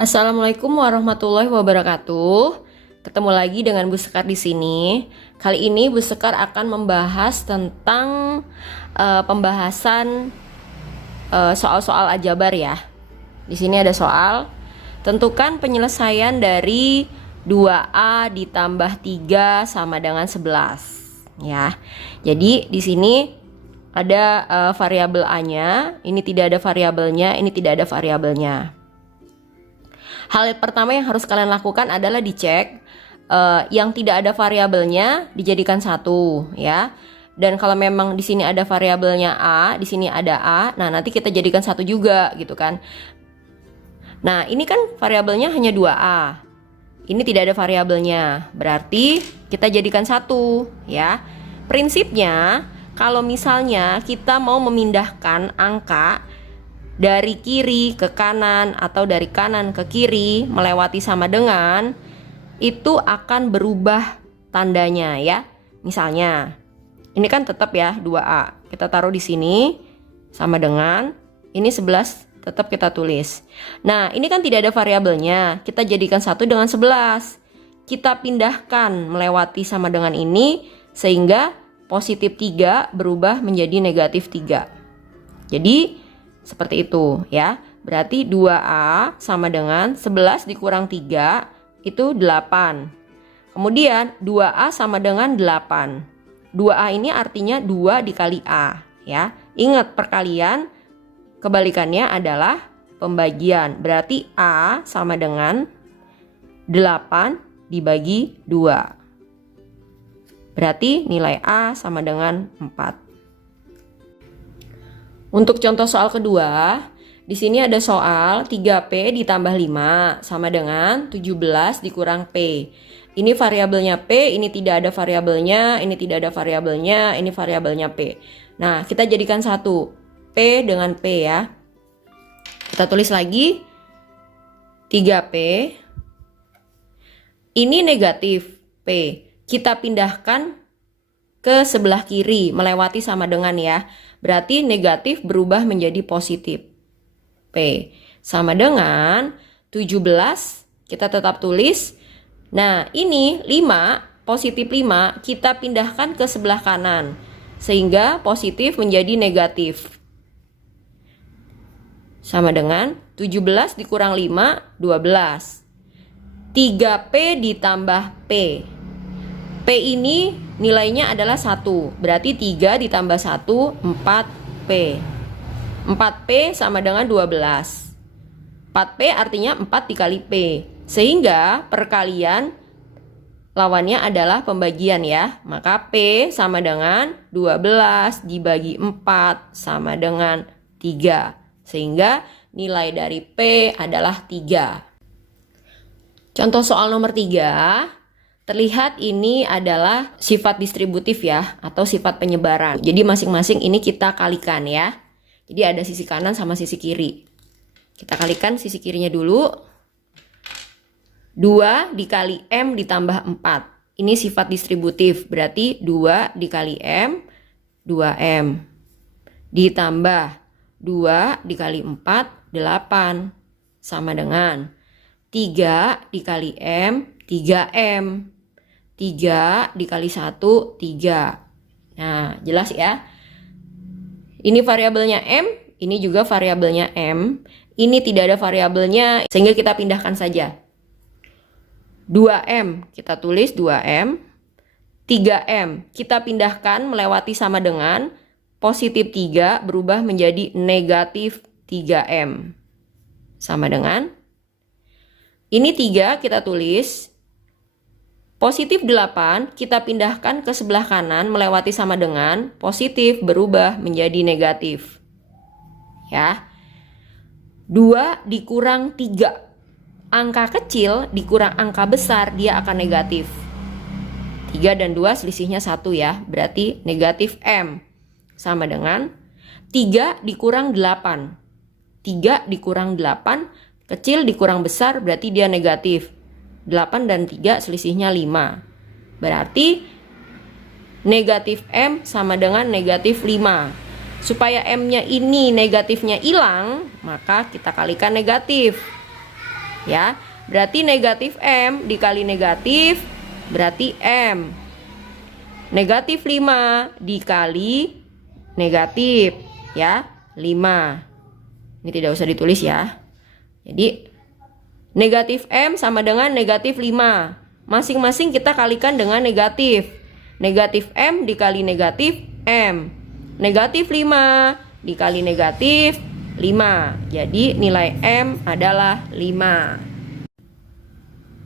Assalamualaikum warahmatullahi wabarakatuh. Ketemu lagi dengan Bu Sekar di sini. Kali ini Bu Sekar akan membahas tentang pembahasan soal-soal aljabar ya. Di sini ada soal, tentukan penyelesaian dari 2A ditambah 3 sama dengan 11 ya. Jadi di sini ada variabel A-nya, ini tidak ada variabelnya, ini tidak ada variabelnya. Hal pertama yang harus kalian lakukan adalah dicek yang tidak ada variabelnya dijadikan satu ya. Dan kalau memang di sini ada variabelnya A, di sini ada A, nah nanti kita jadikan satu juga gitu kan. Nah, ini kan variabelnya hanya 2A. Ini tidak ada variabelnya, berarti kita jadikan satu ya. Prinsipnya kalau misalnya kita mau memindahkan angka dari kiri ke kanan atau dari kanan ke kiri melewati sama dengan, itu akan berubah tandanya ya. Misalnya ini kan tetap ya 2A, kita taruh di sini sama dengan, ini 11 tetap kita tulis. Nah ini kan tidak ada variabelnya, kita jadikan satu dengan 11. Kita pindahkan melewati sama dengan ini sehingga positif 3 berubah menjadi negatif 3. Jadi seperti itu ya. Berarti 2A sama dengan 11 dikurang 3 itu 8. Kemudian 2A sama dengan 8. 2A ini artinya 2 dikali A ya. Ingat perkalian kebalikannya adalah pembagian. Berarti A sama dengan 8 dibagi 2. Berarti nilai A sama dengan 4. Untuk contoh soal kedua, di sini ada soal 3P ditambah 5 sama dengan 17 dikurang P. Ini variabelnya P, ini tidak ada variabelnya, ini tidak ada variabelnya, ini variabelnya P. Nah, kita jadikan satu, P dengan P ya. Kita tulis lagi 3P. Ini negatif P. Kita pindahkan ke sebelah kiri melewati sama dengan ya. Berarti negatif berubah menjadi positif. P sama dengan 17 kita tetap tulis. Nah ini 5, positif 5 kita pindahkan ke sebelah kanan sehingga positif menjadi negatif. Sama dengan 17 dikurang 5, 12. 3P ditambah P. P ini nilainya adalah 1. Berarti 3 ditambah 1, 4P. 4P sama dengan 12. 4P artinya 4 dikali P. Sehingga perkalian lawannya adalah pembagian ya. Maka P sama dengan 12 dibagi 4 sama dengan 3. Sehingga nilai dari P adalah 3. Contoh soal nomor 3. Terlihat ini adalah sifat distributif ya, atau sifat penyebaran. Jadi masing-masing ini kita kalikan ya. Jadi ada sisi kanan sama sisi kiri. Kita kalikan sisi kirinya dulu. 2 dikali M ditambah 4. Ini sifat distributif, berarti 2 dikali M, 2M. Ditambah 2 dikali 4, 8. Sama dengan 3 dikali M, 3M. 3 dikali 1, 3. Nah, jelas ya. Ini variabelnya M, ini juga variabelnya M. Ini tidak ada variabelnya, sehingga kita pindahkan saja. 2M, kita tulis 2M. 3M, kita pindahkan melewati sama dengan positif 3 berubah menjadi negatif 3M. Sama dengan, ini 3 kita tulis. Positif 8 kita pindahkan ke sebelah kanan melewati sama dengan positif berubah menjadi negatif. Ya. 2 dikurang 3. Angka kecil dikurang angka besar dia akan negatif. 3 dan 2 selisihnya 1 ya. Berarti negatif M. Sama dengan 3 dikurang 8. 3 dikurang 8. Kecil dikurang besar berarti dia negatif. 8 dan 3 selisihnya 5. Berarti negatif M sama dengan negatif 5. Supaya M-nya ini negatifnya hilang, maka kita kalikan negatif. Ya, berarti negatif M dikali negatif berarti M. Negatif 5 dikali negatif, ya, 5. Ini tidak usah ditulis ya. Jadi negatif M sama dengan negatif 5. Masing-masing kita kalikan dengan negatif. Negatif M dikali negatif M. Negatif 5 dikali negatif 5. Jadi nilai M adalah 5.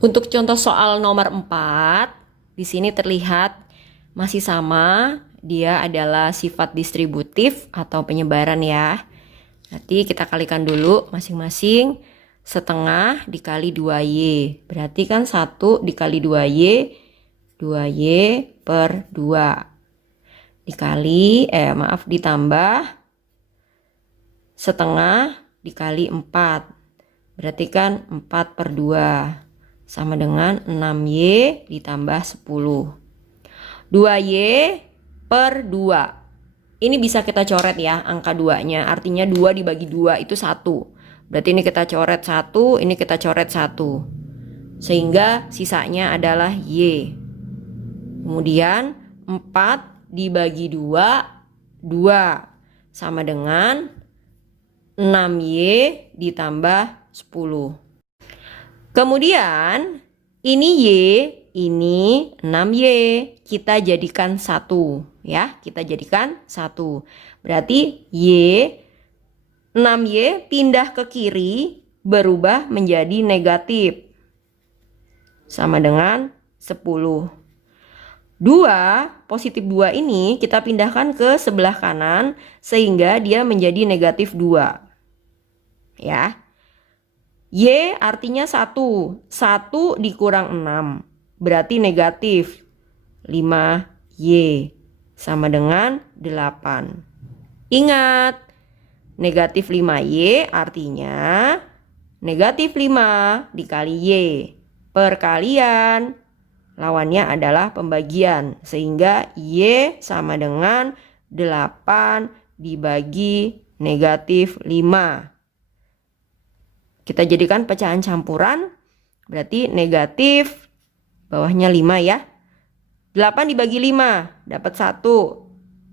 Untuk contoh soal nomor 4, di sini terlihat masih sama, dia adalah sifat distributif atau penyebaran ya. Nanti kita kalikan dulu masing-masing. Setengah dikali 2Y. Berarti kan 1 dikali 2Y, 2Y per 2. Ditambah setengah dikali 4. Berarti kan 4 per 2. Sama dengan 6Y ditambah 10. 2Y per 2. Ini bisa kita coret ya angka 2-nya. Artinya 2 dibagi 2 itu 1. Berarti ini kita coret 1, ini kita coret 1. Sehingga sisanya adalah Y. Kemudian 4 dibagi 2, 2. Sama dengan 6Y ditambah 10. Kemudian ini Y, ini 6Y. Kita jadikan 1 ya, kita jadikan 1. Berarti Y 6Y pindah ke kiri berubah menjadi negatif. Sama dengan 10. 2, positif 2 ini kita pindahkan ke sebelah kanan sehingga dia menjadi negatif 2. Ya. Y artinya 1. 1 dikurang 6 berarti negatif 5Y sama dengan 8. Ingat, negatif 5Y artinya negatif 5 dikali Y. Perkalian, lawannya adalah pembagian. Sehingga Y sama dengan 8 dibagi negatif 5. Kita jadikan pecahan campuran, berarti negatif, bawahnya 5 ya. 8 dibagi 5, dapat 1.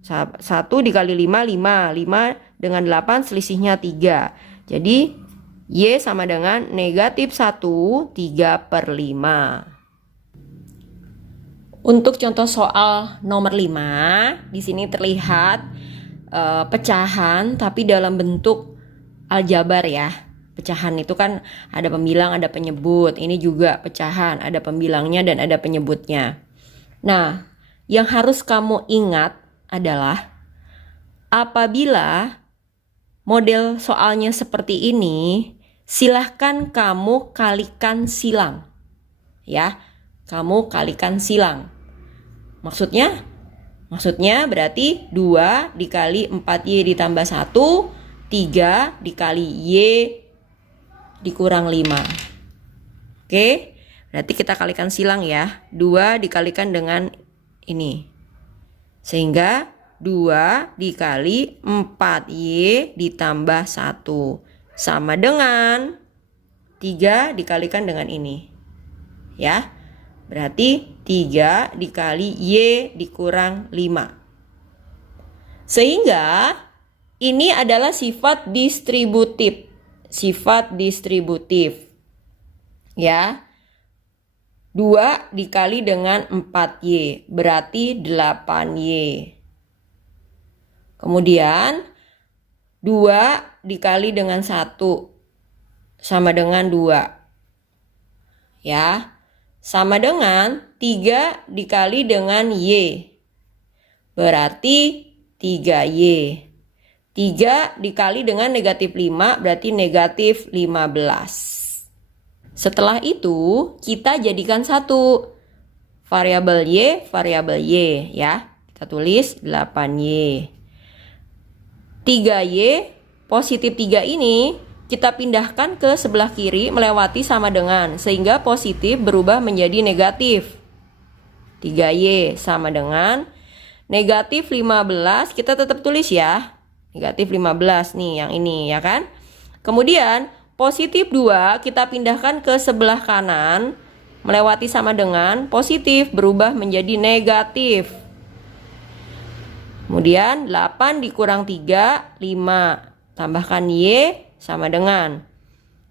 1 dikali 5, 5. 5 dengan 8 selisihnya 3. Jadi Y sama dengan negatif 1, 3 per 5. Untuk contoh soal nomor 5, di sini terlihat pecahan tapi dalam bentuk aljabar ya. Pecahan itu kan ada pembilang, ada penyebut. Ini juga pecahan, ada pembilangnya dan ada penyebutnya. Nah, yang harus kamu ingat adalah apabila model soalnya seperti ini, silahkan kamu kalikan silang. Ya, kamu kalikan silang. Maksudnya berarti 2 dikali 4Y ditambah 1, 3 dikali Y dikurang 5. Oke, berarti kita kalikan silang ya. 2 dikalikan dengan ini. Sehingga 2 dikali 4Y ditambah 1 sama dengan 3 dikalikan dengan ini. Ya, berarti 3 dikali Y dikurang 5. Sehingga ini adalah sifat distributif. Sifat distributif. Ya. 2 dikali dengan 4Y berarti 8Y. Kemudian 2 dikali dengan 1 sama dengan 2. Ya. Sama dengan 3 dikali dengan Y. Berarti 3Y. 3 dikali dengan negatif 5 berarti negatif 15. Setelah itu kita jadikan satu variabel Y ya. Kita tulis 8Y. 3Y positif 3 ini kita pindahkan ke sebelah kiri melewati sama dengan sehingga positif berubah menjadi negatif. 3Y sama dengan negatif 15, kita tetap tulis ya. Negatif 15 nih yang ini ya kan. Kemudian positif 2 kita pindahkan ke sebelah kanan, melewati sama dengan positif berubah menjadi negatif. Kemudian 8 dikurang 3, 5. Tambahkan Y sama dengan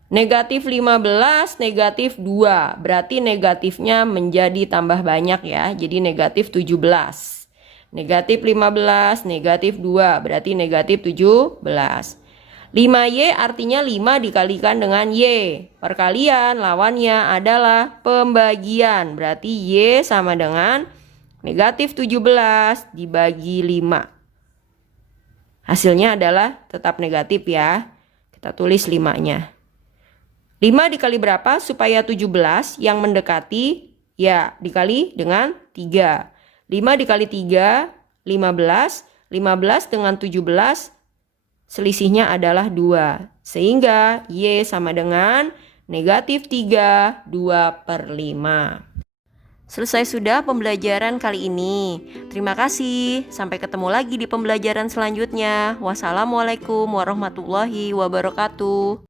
negatif 15, negatif 2. Berarti negatifnya menjadi tambah banyak ya. Jadi negatif 17. Negatif 15, negatif 2. Berarti negatif 17. 5Y artinya 5 dikalikan dengan Y. Perkalian lawannya adalah pembagian. Berarti Y sama dengan negatif 17 dibagi 5. Hasilnya adalah tetap negatif ya. Kita tulis 5-nya. 5 dikali berapa supaya 17 yang mendekati? Ya, dikali dengan 3. 5 dikali 3, 15. 15 dengan 17, selisihnya adalah 2. Sehingga Y sama dengan negatif 3, 2/5. Selesai sudah pembelajaran kali ini. Terima kasih. Sampai ketemu lagi di pembelajaran selanjutnya. Wassalamualaikum warahmatullahi wabarakatuh.